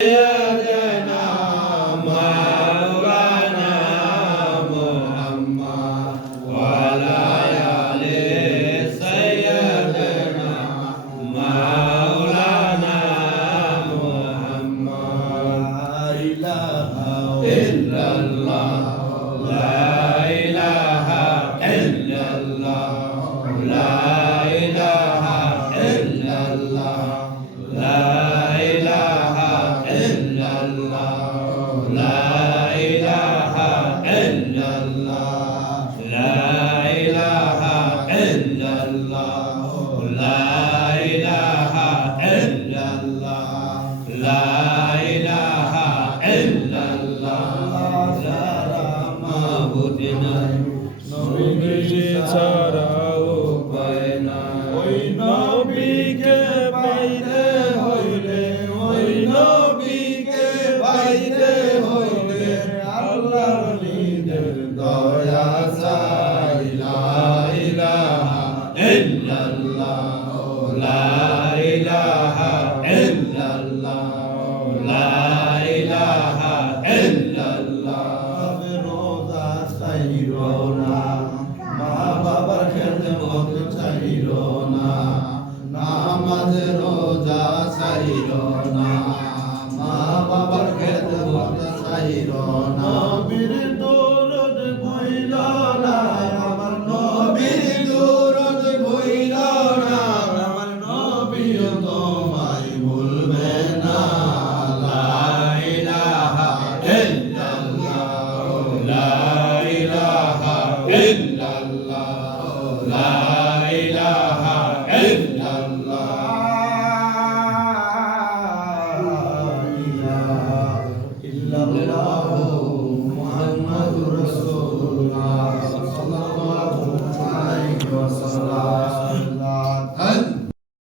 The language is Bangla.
سيدنا مولانا محمد وعلى آل سيدنا مولانا محمد لا إله إلا الله لا إله إلا الله لا إله إلا الله لا إله إلا الله لا إله إلا الله لا إله إلا الله لا إله إلا الله لا إله إلا الله لا معبود নাই নবী ছাড়া উপায় নাই ওই নবীকে পাইতে হইলে ওই নবীকে পাইতে হইলে আল্লাহর নিজের দয়া চাই লা ইলাহা ইল্লাল্লাহ লা ইলাহা ইল্লাল্লাহ লা ইলাহা ইল্লাল্লাহ রোজা চাইরো না মা বাবার খেদমত চাইরো না নামাজ রোজা চাইরো না মা বাবার খেদমত চাইরো না নবীর দরদ ভুইল না আমার নবীর দরদ ভুইল না আমার নবীও তোমায় ভুলবে না লা ইলাহা ইল্লাল্লাহ লা ইলাহা ইল্লাল্লাহ লা ইলাহা ইল্লাল্লাহ মুহাম্মাদুর রাসূল